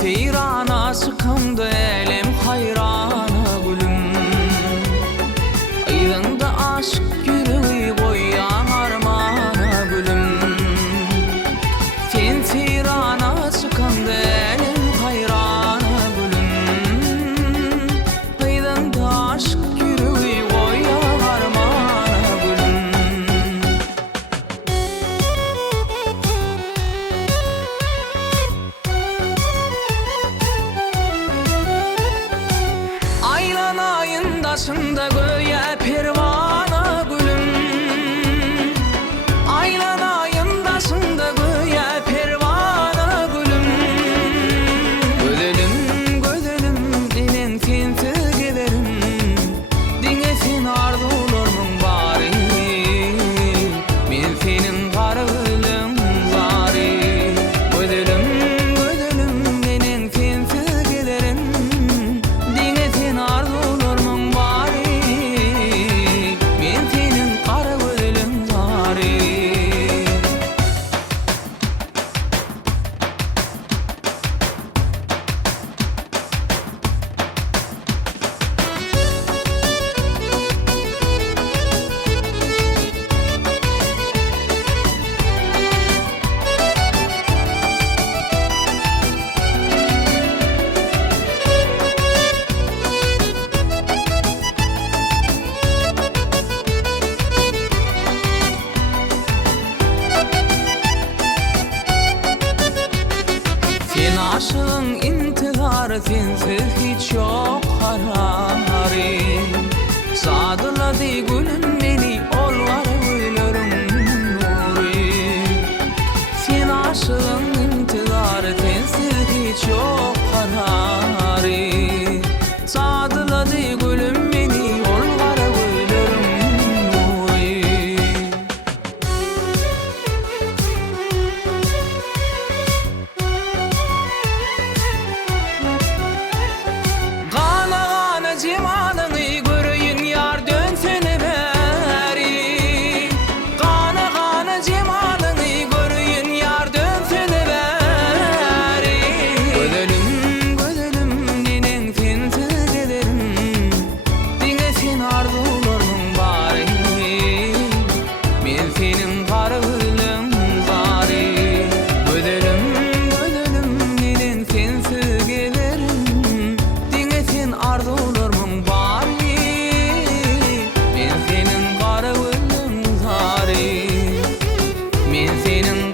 seyrana sıkımdı elim hayrana gülüm. Aydın'da aşk yüreği koyan armana gülüm. Sen seyrana sıkımdı elim hayrana gülüm. Aydın'da aşk yüreği koyan armana gülüm. Aylan ayındasında göğe pervana gülüm. Aylan ayındasında göğe pervana gülüm. Gödelim gödelim dinen sensiz giderim. Dine sen arzularımın bari. Ben senin karılım zari. Gödelim gödelim dinen sensiz giderim. Dine sen arzularımın bari. Ben senin karılım zari. Sen aşığın intiharı sensiz hiç yok harari. Sadıladı gülüm beni ol var gülürüm nuri. Sen aşığın intiharı sensiz hiç yok harari. Sadıladı gülüm beni ol var gülürüm nuri. Gana gana cemalını göreyim yar dönsene beri. Gana gana cemalını göreyim yar dönsene beri. Gödelim gödelim dinen sensiz giderim. Dine sen arzularımın bari. Ben senin karılım zari. Gödelim gödelim dinen sensiz giderim. Dine sen arzularımın bari. Ben senin karılım zari. Ben senin